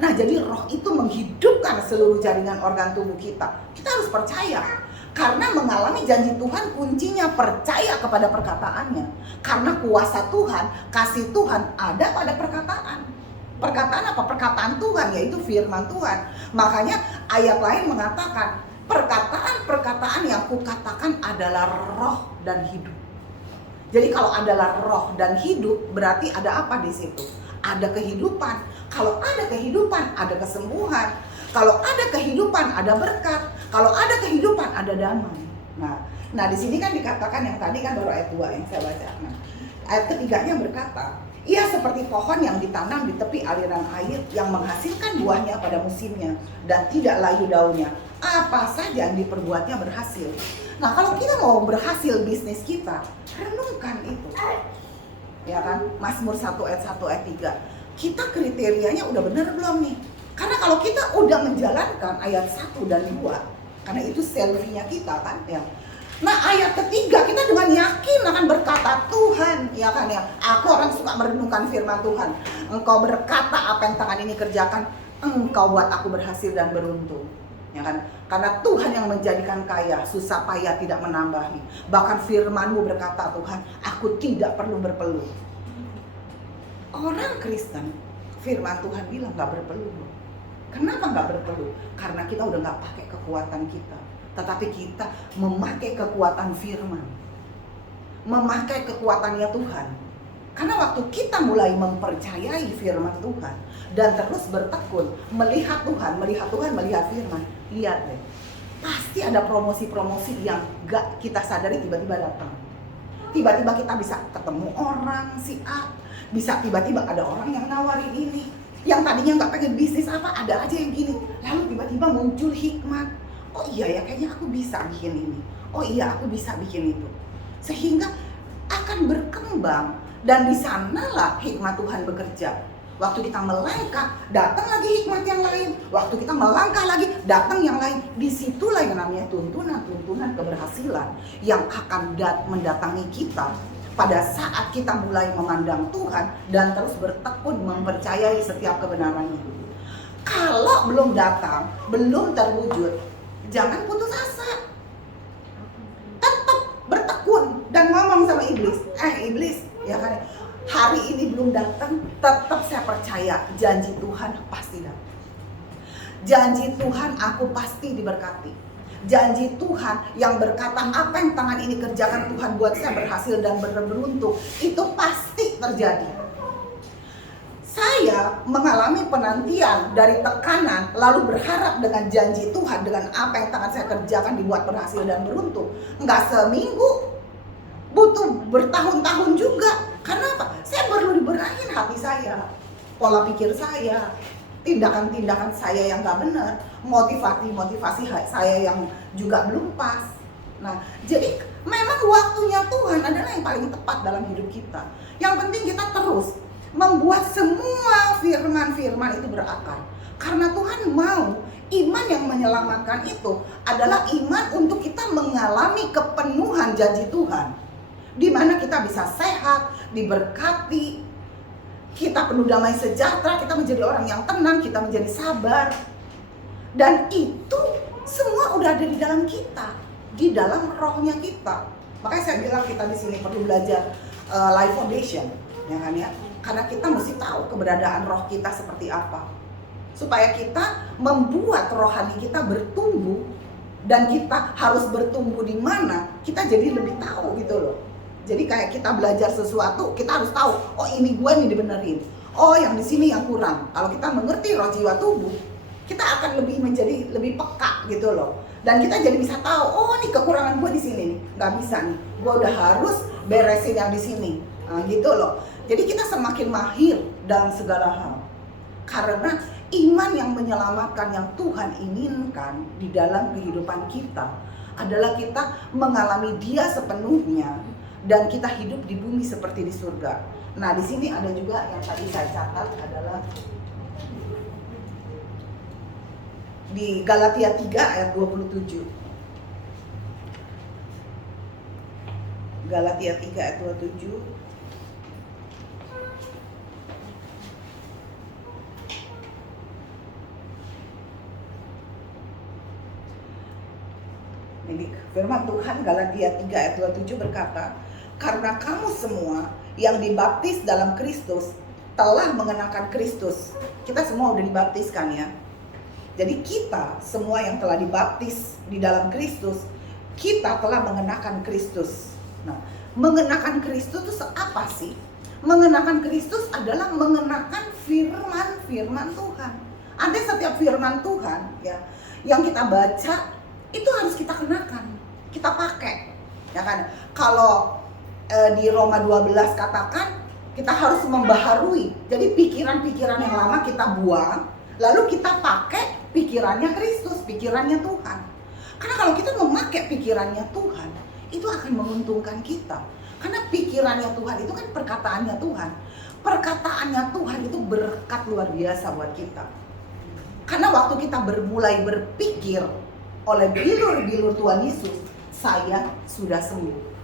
Nah, jadi Roh itu menghidupkan seluruh jaringan organ tubuh kita. Kita harus percaya. Karena mengalami janji Tuhan, kuncinya percaya kepada perkataannya. Karena kuasa Tuhan, kasih Tuhan ada pada perkataan. Perkataan apa? Perkataan Tuhan, yaitu firman Tuhan. Makanya ayat lain mengatakan, perkataan-perkataan yang kukatakan adalah roh dan hidup. Jadi kalau adalah roh dan hidup, berarti ada apa di situ? Ada kehidupan. Kalau ada kehidupan, ada kesembuhan. Kalau ada kehidupan, ada berkat. Kalau ada kehidupan, ada damai. Nah di sini kan dikatakan yang tadi kan baru ayat 2 yang saya baca. Nah, ayat ketiganya berkata, ia seperti pohon yang ditanam di tepi aliran air yang menghasilkan buahnya pada musimnya dan tidak layu daunnya. Apa saja yang diperbuatnya berhasil. Nah kalau kita mau berhasil bisnis kita, renungkan itu. Ya kan? Mazmur 1 ayat 1 ayat 3. Kita kriterianya udah benar belum nih? Karena kalau kita udah menjalankan ayat 1 dan 2, karena itu selfie-nya kita kan ya. Nah ayat ketiga kita dengan yakin akan berkata, Tuhan ya kan ya, aku orang suka merenungkan firman Tuhan. Engkau berkata apa yang tangan ini kerjakan, engkau buat aku berhasil dan beruntung. Ya kan? Karena Tuhan yang menjadikan kaya, susah payah tidak menambahi. Bahkan firman-Mu berkata, Tuhan, aku tidak perlu berpeluh. Orang Kristen, firman Tuhan bilang gak berpeluh. Kenapa nggak berpeluh? Karena kita udah nggak pakai kekuatan kita, tetapi kita memakai kekuatan firman, memakai kekuatannya Tuhan. Karena waktu kita mulai mempercayai firman Tuhan dan terus bertekun, melihat Tuhan, melihat firman, lihat deh, pasti ada promosi-promosi yang nggak kita sadari tiba-tiba datang. Tiba-tiba kita bisa ketemu orang si A, bisa tiba-tiba ada orang yang nawarin ini. Yang tadinya nggak pengen bisnis apa, ada aja yang gini. Lalu tiba-tiba muncul hikmat. Oh iya ya, kayaknya aku bisa bikin ini. Oh iya, aku bisa bikin itu. Sehingga akan berkembang. Dan di sanalah hikmat Tuhan bekerja. Waktu kita melangkah, datang lagi hikmat yang lain. Waktu kita melangkah lagi, datang yang lain. Disitulah yang namanya tuntunan keberhasilan yang akan mendatangi kita. pada saat kita mulai memandang Tuhan dan terus bertekun mempercayai setiap kebenarannya. Kalau belum datang, belum terwujud, jangan putus asa. Tetap bertekun dan ngomong sama iblis, iblis, ya kan, hari ini belum datang, tetap saya percaya janji Tuhan pasti datang. Janji Tuhan aku pasti diberkati. Janji Tuhan yang berkata apa yang tangan ini kerjakan Tuhan buat saya berhasil dan beruntung, itu pasti terjadi. Saya mengalami penantian dari tekanan lalu berharap dengan janji Tuhan, dengan apa yang tangan saya kerjakan dibuat berhasil dan beruntung. Enggak seminggu, butuh bertahun-tahun juga. Karena apa? Saya perlu dibenahin hati saya, pola pikir saya, tindakan-tindakan saya yang gak benar, motivasi saya yang juga belum pas. Nah, jadi memang waktunya Tuhan adalah yang paling tepat dalam hidup kita. Yang penting kita terus membuat semua firman-firman itu berakar. Karena Tuhan mau iman yang menyelamatkan itu adalah iman untuk kita mengalami kepenuhan janji Tuhan, di mana kita bisa sehat, diberkati, kita penuh damai sejahtera, kita menjadi orang yang tenang, kita menjadi sabar. Dan itu semua udah ada di dalam kita, di dalam rohnya kita. Makanya saya bilang kita di sini perlu belajar life foundation, ya kan ya? Karena kita mesti tahu keberadaan roh kita seperti apa, supaya kita membuat rohani kita bertumbuh. Dan kita harus bertumbuh di mana, kita jadi lebih tahu gitu loh. Jadi kayak kita belajar sesuatu, kita harus tahu, oh ini gue nih dibenerin, oh yang di sini yang kurang. Kalau kita mengerti roh jiwa tubuh, kita akan menjadi lebih peka gitu loh. Dan kita jadi bisa tahu, oh nih kekurangan gue di sini nih, nggak bisa nih, gue udah harus beresin yang di sini, gitu loh. Jadi kita semakin mahir dalam segala hal. Karena iman yang menyelamatkan yang Tuhan inginkan di dalam kehidupan kita adalah kita mengalami Dia sepenuhnya. Dan kita hidup di bumi seperti di surga. Nah, di sini ada juga yang tadi saya catat adalah di Galatia 3 ayat 27. Galatia 3 ayat 27. Ini firman Tuhan Galatia 3 ayat 27 berkata, karena kamu semua yang dibaptis dalam Kristus telah mengenakan Kristus. Kita semua udah dibaptiskan ya. Jadi kita semua yang telah dibaptis di dalam Kristus, kita telah mengenakan Kristus. Nah, mengenakan Kristus itu apa sih? Mengenakan Kristus adalah mengenakan firman-firman Tuhan. Ada setiap firman Tuhan ya yang kita baca itu harus kita kenakan, kita pakai. Ya kan? Kalau di Roma 12 katakan kita harus membaharui. Jadi pikiran-pikiran yang lama kita buang, lalu kita pakai pikirannya Kristus, pikirannya Tuhan. Karena kalau kita memakai pikirannya Tuhan, itu akan menguntungkan kita. Karena pikirannya Tuhan itu kan perkataannya Tuhan. Perkataannya Tuhan itu berkat luar biasa buat kita. Karena waktu kita mulai berpikir oleh bilur-bilur Tuhan Yesus, saya sudah sembuh.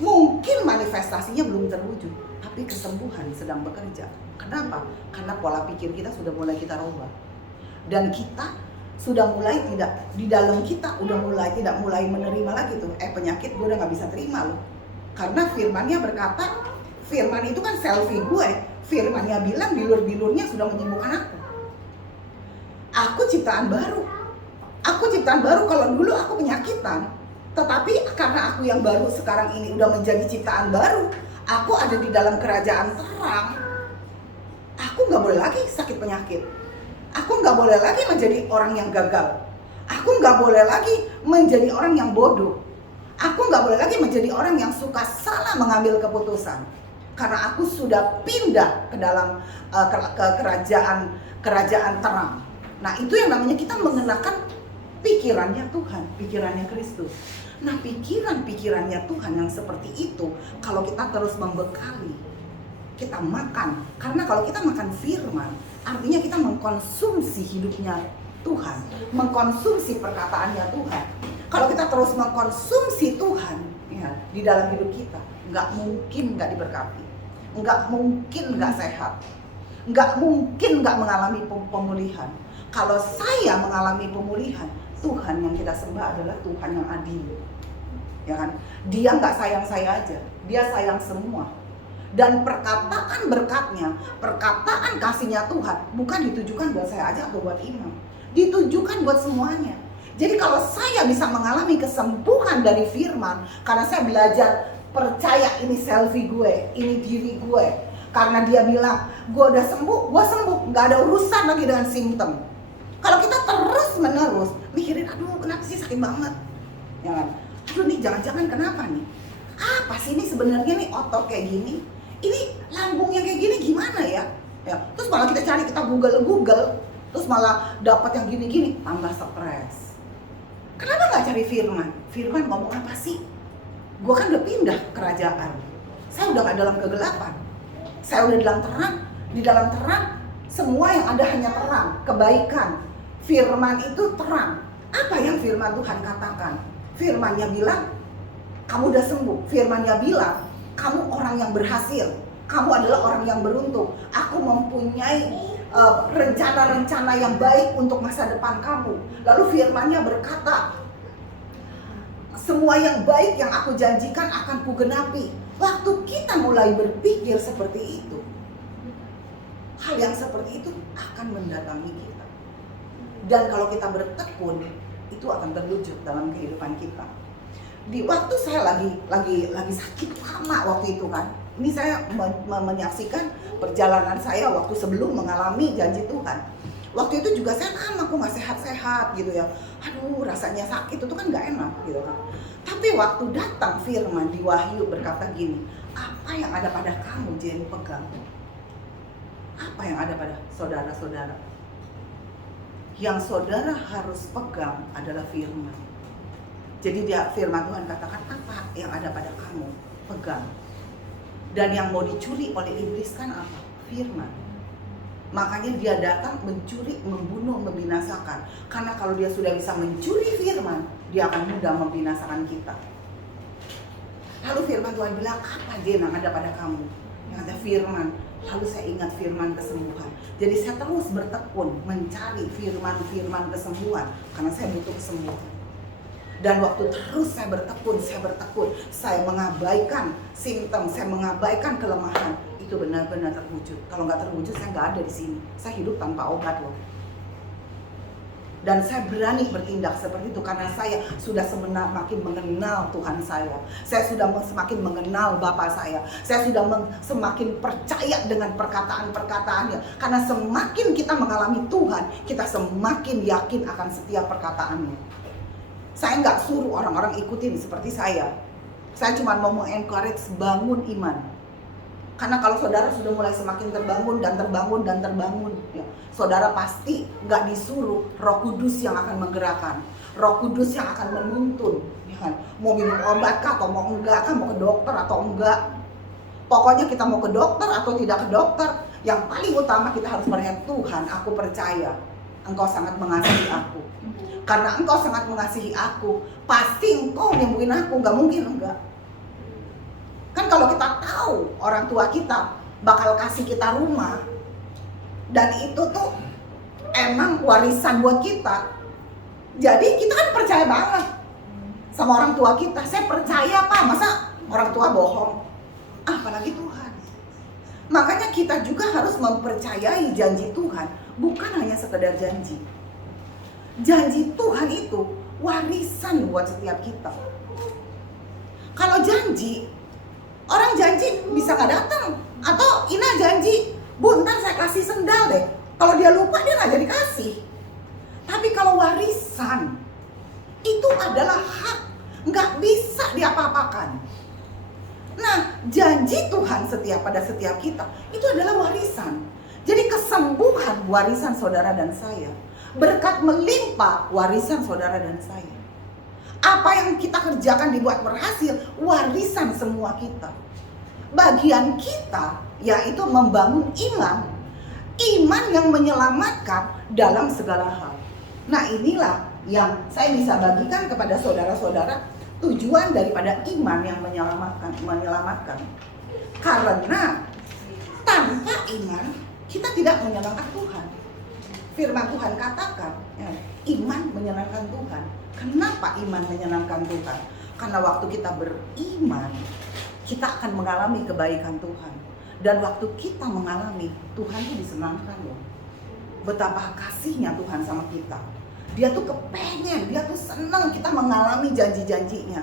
Mungkin manifestasinya belum terwujud, tapi kesembuhan sedang bekerja. Kenapa? Karena pola pikir kita sudah mulai kita rubah. Dan kita sudah mulai tidak, di dalam kita udah mulai tidak mulai menerima lagi tuh, penyakit gue udah gak bisa terima loh. Karena firmannya berkata, firman itu kan selfie gue. Firmannya bilang bilur-bilurnya sudah menyembuhkan aku. Aku ciptaan baru. Aku ciptaan baru, kalau dulu aku penyakitan. Tetapi karena aku yang baru sekarang ini udah menjadi ciptaan baru, aku ada di dalam kerajaan terang. Aku gak boleh lagi sakit penyakit. Aku gak boleh lagi menjadi orang yang gagal. Aku gak boleh lagi menjadi orang yang bodoh. Aku gak boleh lagi menjadi orang yang suka salah mengambil keputusan. Karena aku sudah pindah ke dalam kerajaan terang. Nah, itu yang namanya kita mengenakan pikirannya Tuhan, pikirannya Kristus. Nah, pikiran-pikirannya Tuhan yang seperti itu, kalau kita terus membekali, kita makan. Karena kalau kita makan firman, artinya kita mengkonsumsi hidupnya Tuhan, mengkonsumsi perkataannya Tuhan. Kalau kita terus mengkonsumsi Tuhan ya, di dalam hidup kita, nggak mungkin nggak diberkati, nggak mungkin nggak sehat, nggak mungkin nggak mengalami pemulihan. Kalau saya mengalami pemulihan, Tuhan yang kita sembah adalah Tuhan yang adil, ya kan? Dia nggak sayang saya aja, Dia sayang semua. Dan perkataan berkatnya, perkataan kasihnya Tuhan bukan ditujukan buat saya aja atau buat imam, ditujukan buat semuanya. Jadi kalau saya bisa mengalami kesembuhan dari firman, karena saya belajar percaya ini selfie gue, ini diri gue. Karena dia bilang, gue udah sembuh, gue sembuh, gak ada urusan lagi dengan simptom. Kalau kita terus menerus mikirin, aduh kenapa sih sakit banget, ya kan? Aduh nih jangan-jangan kenapa nih? Apa sih ini sebenarnya nih otot kayak gini? Ini lambungnya kayak gini gimana ya? Ya, terus malah kita cari, kita Google, terus malah dapat yang gini-gini, tambah stres. Kenapa nggak cari firman? Firman ngomong apa sih? Gue kan udah pindah kerajaan. Saya udah nggak dalam kegelapan. Saya udah dalam terang. Di dalam terang, semua yang ada hanya terang, kebaikan. Firman itu terang. Apa yang firman Tuhan katakan? Firmannya bilang, kamu udah sembuh. Firmannya bilang, kamu orang yang berhasil. Kamu adalah orang yang beruntung. Aku mempunyai rencana-rencana yang baik untuk masa depan kamu. Lalu firman-Nya berkata, semua yang baik yang aku janjikan akan kugenapi. Waktu kita mulai berpikir seperti itu, hal yang seperti itu akan mendatangi kita. Dan kalau kita bertekun, itu akan terwujud dalam kehidupan kita. Di waktu saya lagi sakit lama waktu itu kan, ini saya menyaksikan perjalanan saya waktu sebelum mengalami janji Tuhan. Waktu itu juga saya lama kok nggak sehat-sehat gitu ya. Aduh rasanya sakit itu kan nggak enak gitu kan. Tapi waktu datang firman di Wahyu berkata gini, apa yang ada pada kamu Jen pegang. Apa yang ada pada saudara-saudara? Yang saudara harus pegang adalah firman. Jadi dia firman Tuhan katakan, apa yang ada pada kamu pegang. Dan yang mau dicuri oleh iblis kan apa? Firman. Makanya dia datang mencuri, membunuh, membinasakan. Karena kalau dia sudah bisa mencuri firman, dia akan mudah membinasakan kita. Lalu firman Tuhan bilang, apa dia yang ada pada kamu? Yang ada firman. Lalu saya ingat firman kesembuhan. Jadi saya terus bertekun mencari firman-firman kesembuhan. Karena saya butuh kesembuhan. Dan waktu terus saya bertekun, saya mengabaikan simptom, saya mengabaikan kelemahan, itu benar-benar terwujud. Kalau nggak terwujud, saya nggak ada di sini. Saya hidup tanpa obat loh. Dan saya berani bertindak seperti itu karena saya sudah semakin mengenal Tuhan saya. Saya sudah semakin mengenal Bapa saya. Saya sudah semakin percaya dengan perkataan-perkataannya. Karena semakin kita mengalami Tuhan, kita semakin yakin akan setiap perkataannya. Saya nggak suruh orang-orang ikutin seperti saya. Saya cuma mau mengencourage bangun iman. Karena kalau saudara sudah mulai semakin terbangun, ya, saudara pasti nggak disuruh Roh Kudus yang akan menggerakkan, Roh Kudus yang akan menuntun, ya kan? Mau minum obat kah, atau mau enggak kah, mau ke dokter atau enggak. Pokoknya kita mau ke dokter atau tidak ke dokter, yang paling utama kita harus melihat Tuhan, aku percaya Engkau sangat mengasihi aku. Karena Engkau sangat mengasihi aku, pasti Engkau nyembuhin aku, nggak mungkin enggak. Kan kalau kita tahu orang tua kita bakal kasih kita rumah, dan itu tuh emang warisan buat kita, jadi kita kan percaya banget sama orang tua kita. Saya percaya Pak, masa orang tua bohong? Apalagi Tuhan. Makanya kita juga harus mempercayai janji Tuhan, bukan hanya sekedar janji. Janji Tuhan itu warisan buat setiap kita. Kalau janji, orang janji bisa gak datang. Atau Ina janji, Bu ntar saya kasih sendal deh. Kalau dia lupa dia gak jadi kasih. Tapi kalau warisan, itu adalah hak, gak bisa diapa-apakan. Nah, janji Tuhan pada setiap kita, itu adalah warisan. Jadi kesembuhan warisan saudara dan saya. Berkat melimpah warisan saudara dan saya. Apa yang kita kerjakan dibuat berhasil, warisan semua kita. Bagian kita yaitu membangun iman yang menyelamatkan dalam segala hal. Nah inilah yang saya bisa bagikan kepada saudara-saudara, tujuan daripada iman yang menyelamatkan. Karena tanpa iman kita tidak menyenangkan Tuhan. Firman Tuhan katakan, ya, iman menyenangkan Tuhan. Kenapa iman menyenangkan Tuhan? Karena waktu kita beriman, kita akan mengalami kebaikan Tuhan. Dan waktu kita mengalami, Tuhan itu disenangkan loh. Betapa kasihnya Tuhan sama kita. Dia tuh kepengen, dia tuh senang kita mengalami janji-janjinya.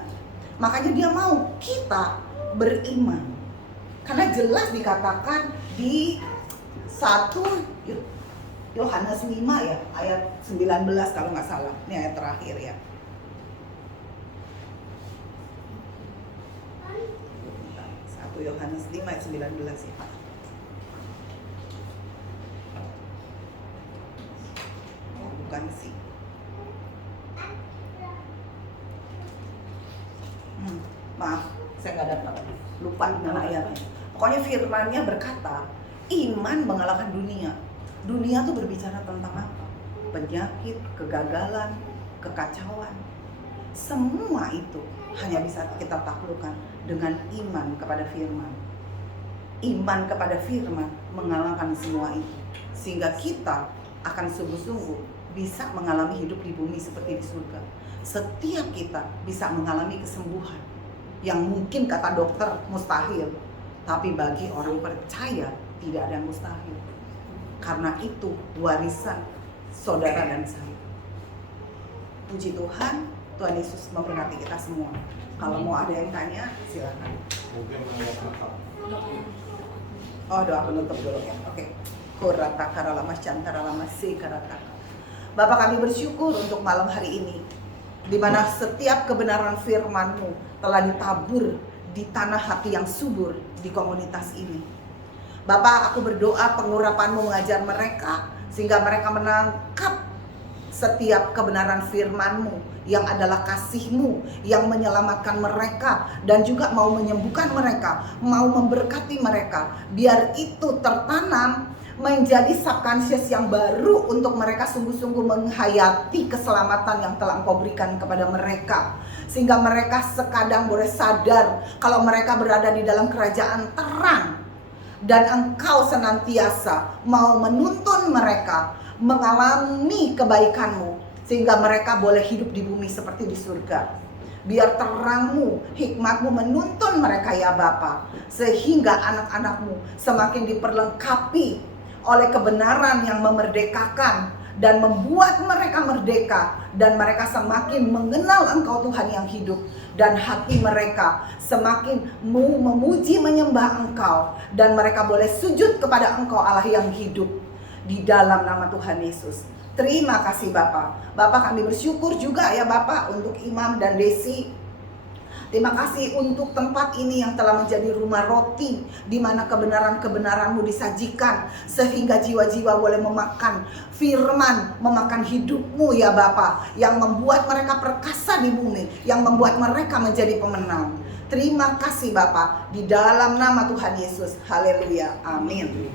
Makanya dia mau kita beriman. Karena jelas dikatakan di 1 Yohanes 5 ya, ayat 19 kalau nggak salah. Ini ayat terakhir ya. Yohanes 5 ayat 19 ya. Oh, bukan sih. Maaf, saya nggak dapat. Lupa nama ayatnya. Pokoknya firman-Nya berkata, iman mengalahkan dunia. Dunia tuh berbicara tentang apa? Penyakit, kegagalan, kekacauan. Semua itu hanya bisa kita taklukkan dengan iman kepada firman. Iman kepada firman mengalahkan semua itu. Sehingga kita akan sungguh-sungguh bisa mengalami hidup di bumi seperti di surga. Setiap kita bisa mengalami kesembuhan yang mungkin kata dokter mustahil, tapi bagi orang percaya tidak ada yang mustahil. Karena itu warisan saudara dan saya. Puji Tuhan, Tuhan Yesus memberkati kita semua. Kalau mau ada yang tanya, silakan. Mungkin mau apa? Oh, doa penutup dulu ya. Oke. Kurataka ralamas cantara lamasi karataka. Bapak, kami bersyukur untuk malam hari ini, di mana setiap kebenaran firman-Mu telah ditabur di tanah hati yang subur di komunitas ini. Bapak, aku berdoa pengurapan-Mu mengajar mereka sehingga mereka menangkap setiap kebenaran firman-Mu yang adalah kasih-Mu yang menyelamatkan mereka dan juga mau menyembuhkan mereka, mau memberkati mereka. Biar itu tertanam menjadi subconscious yang baru untuk mereka sungguh-sungguh menghayati keselamatan yang telah Engkau berikan kepada mereka. Sehingga mereka sekadang boleh sadar kalau mereka berada di dalam kerajaan terang. Dan Engkau senantiasa mau menuntun mereka mengalami kebaikan-Mu, sehingga mereka boleh hidup di bumi seperti di surga. Biar terang-Mu, hikmat-Mu menuntun mereka ya Bapa, sehingga anak-anak-Mu semakin diperlengkapi oleh kebenaran yang memerdekakan dan membuat mereka merdeka, dan mereka semakin mengenal Engkau Tuhan yang hidup, dan hati mereka semakin memuji menyembah Engkau, dan mereka boleh sujud kepada Engkau Allah yang hidup di dalam nama Tuhan Yesus. Terima kasih Bapak. Bapak, kami bersyukur juga ya Bapak untuk Imam dan Desi. Terima kasih untuk tempat ini yang telah menjadi rumah roti, di mana kebenaran-kebenaran-Mu disajikan sehingga jiwa-jiwa boleh memakan firman, memakan hidup-Mu ya Bapa, yang membuat mereka perkasa di bumi, yang membuat mereka menjadi pemenang. Terima kasih Bapa, di dalam nama Tuhan Yesus. Haleluya. Amin.